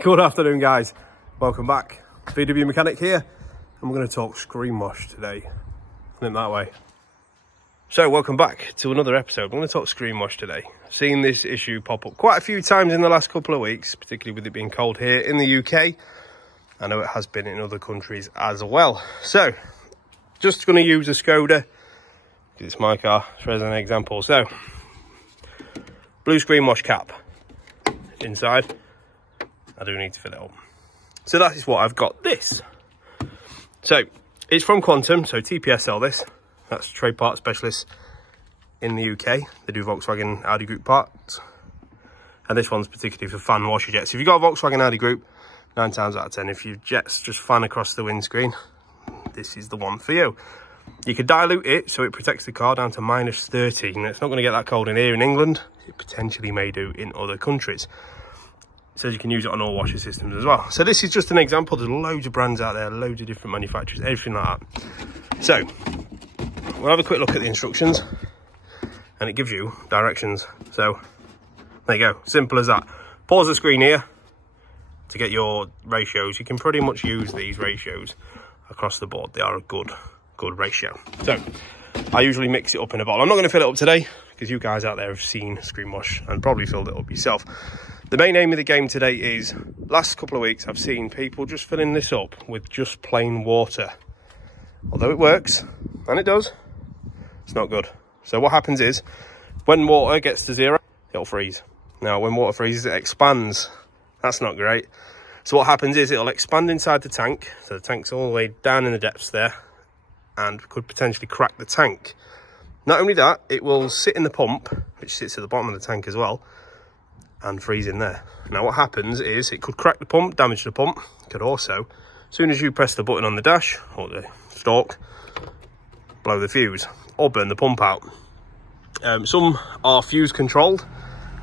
Good afternoon, guys. Welcome back. VW Mechanic here, and we're going to talk screen wash today. Isn't it that way? So, welcome back to another episode. We're going to talk screen wash today. Seen this issue pop up quite a few times in the last couple of weeks, particularly with it being cold here in the UK. I know it has been in other countries as well. So, just going to use a Skoda, because it's my car, as an example. So, blue screen wash cap inside. I do need to fill it up. So that is what I've got this. So it's from Quantum, so TPS sell this. That's trade part specialists in the UK. They do Volkswagen Audi Group parts. And this one's particularly for fan washer jets. If you've got a Volkswagen Audi Group, 9 times out of 10, if your jets just fan across the windscreen, this is the one for you. You could dilute it so it protects the car down to -30. And it's not going to get that cold in here in England. It potentially may do in other countries. So you can use it on all washer systems as well. So this is just an example. There's loads of brands out there, loads of different manufacturers, everything like that. So we'll have a quick look at the instructions, and it gives you directions. So there you go, simple as that. Pause the screen here to get your ratios. You can pretty much use these ratios across the board. They are a good ratio. So I usually mix it up in a bottle. I'm not going to fill it up today because you guys out there have seen screen wash and probably filled it up yourself. The main aim of the game today is, last couple of weeks I've seen people just filling this up with just plain water. Although it works, and it does, it's not good. So what happens is, when water gets to 0, it'll freeze. Now when water freezes, it expands. That's not great. So what happens is it'll expand inside the tank. So the tank's all the way down in the depths there, and could potentially crack the tank. Not only that, it will sit in the pump, which sits at the bottom of the tank as well, and freeze in there. Now what happens is it could crack the pump, damage the pump. It could also, as soon as you press the button on the dash or the stalk, blow the fuse or burn the pump out. Some are fuse controlled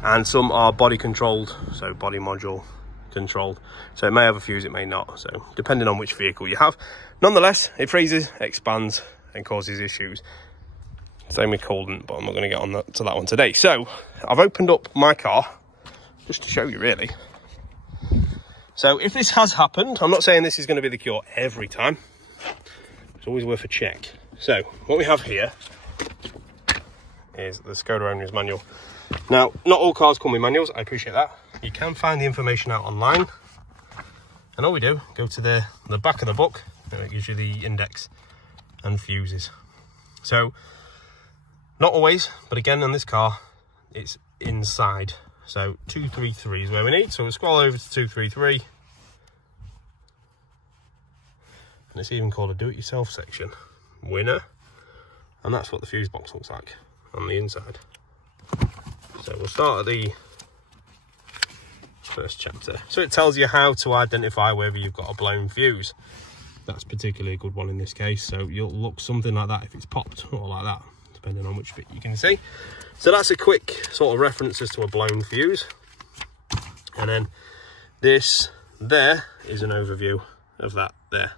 and some are body controlled, so body module controlled. So it may have a fuse, it may not, so depending on which vehicle you have. Nonetheless, it freezes, expands and causes issues. Same with coolant, but I'm not going to get on to that one today. So I've opened up my car just to show you, really. So if this has happened, I'm not saying this is going to be the cure every time. It's always worth a check. So what we have here is the Skoda owner's manual. Now, not all cars come with manuals. I appreciate that. You can find the information out online. And all we do, go to the back of the book, and it gives you the index and fuses. So, not always, but again, on this car, it's inside. So 233 is where we need. So we'll scroll over to 233. And it's even called a do-it-yourself section. Winner. And that's what the fuse box looks like on the inside. So we'll start at the first chapter. So it tells you how to identify whether you've got a blown fuse. That's particularly a good one in this case. So you'll look something like that if it's popped, or like that, depending on which bit you can see. So that's a quick sort of reference as to a blown fuse. And then this there is an overview of that there.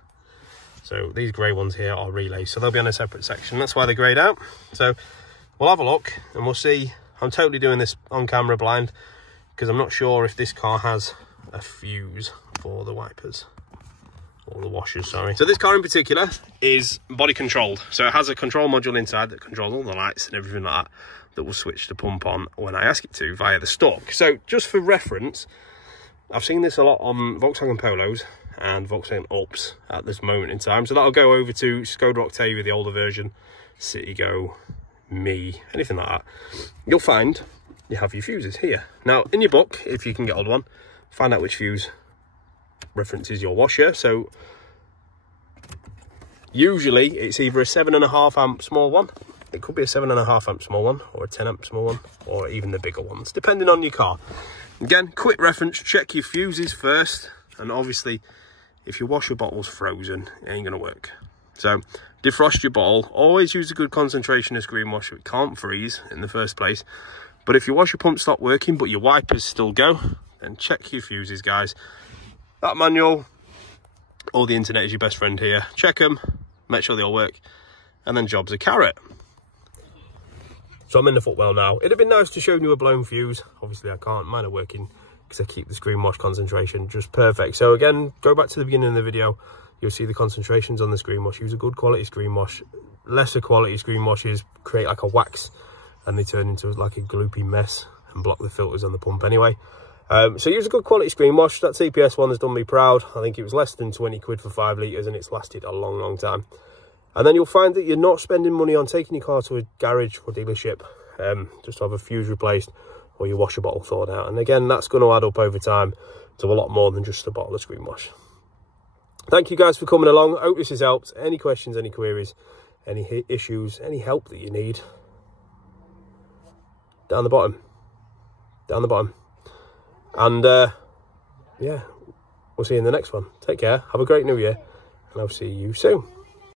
So these grey ones here are relays, so they'll be on a separate section. That's why they're greyed out. So we'll have a look and we'll see. I'm totally doing this on camera blind because I'm not sure if this car has a fuse for the wipers. Or the washers, sorry. So this car in particular is body controlled. So it has a control module inside that controls all the lights and everything like that will switch the pump on when I ask it to via the stalk. So just for reference, I've seen this a lot on Volkswagen Polos and Volkswagen Alps at this moment in time. So that'll go over to Skoda Octavia, the older version, Citigo, Me, anything like that. You'll find you have your fuses here. Now in your book, if you can get hold of one, find out which fuse references your washer. So usually it's either a 7.5 amp small one, it could be a 7.5 amp small one, or a 10 amp small one, or even the bigger ones, depending on your car. Again, quick reference, check your fuses first, and obviously if your washer bottle's frozen, it ain't gonna work. So defrost your bottle, always use a good concentration of screen wash so it can't freeze in the first place. But if your washer pump stopped working but your wipers still go, then check your fuses, guys. That manual or the internet is your best friend here. Check them, make sure they all work, and then job's a carrot. So I'm in the footwell now. It'd have been nice to show you a blown fuse. Obviously I can't, mine are working to keep the screen wash concentration just perfect. So again, go back to the beginning of the video, you'll see the concentrations on the screen wash. Use a good quality screen wash. Lesser quality screen washes create like a wax and they turn into like a gloopy mess and block the filters on the pump anyway. So use a good quality screen wash. That TPS one has done me proud. I think it was less than 20 quid for 5 litres and it's lasted a long time. And then you'll find that you're not spending money on taking your car to a garage or dealership just to have a fuse replaced or your washer bottle thawed out. And again, that's going to add up over time to a lot more than just a bottle of screen wash. Thank you guys for coming along. I hope this has helped. Any questions, any queries, any issues, any help that you need, down the bottom. And yeah, we'll see you in the next one. Take care, have a great new year, and I'll see you soon.